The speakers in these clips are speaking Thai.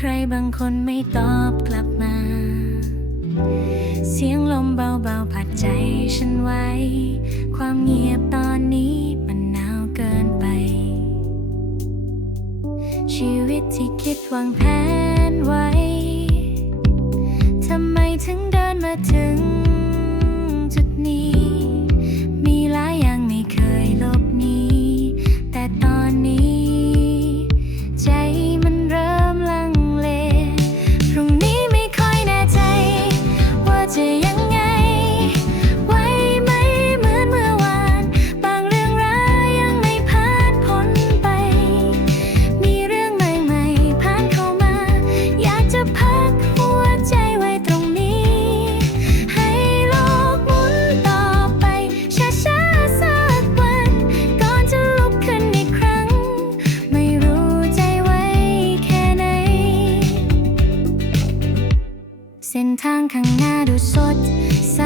ใครบางคนไม่ตอบกลับมา เสียงลมเบาๆผัดใจฉันไว้ ความเงียบตอนนี้มันหนาวเกินไป ชีวิตที่คิดวางแผนไว้ ทำไมถึงเดินมาถึง เส้นทางข้างหน้าดูสดใส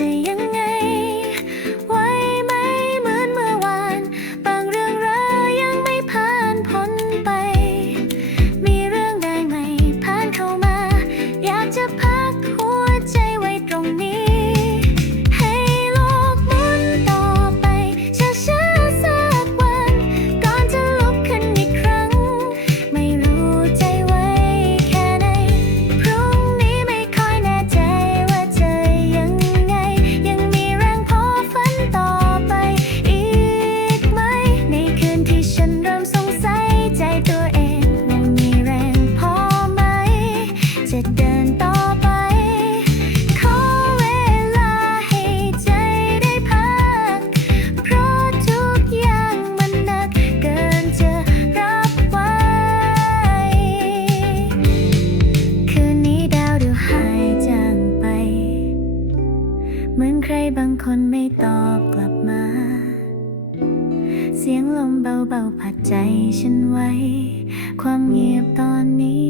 see you. คนไม่ตอบกลับมา เสียงลมเบาๆผัดใจฉันไว้ ความเงียบตอนนี้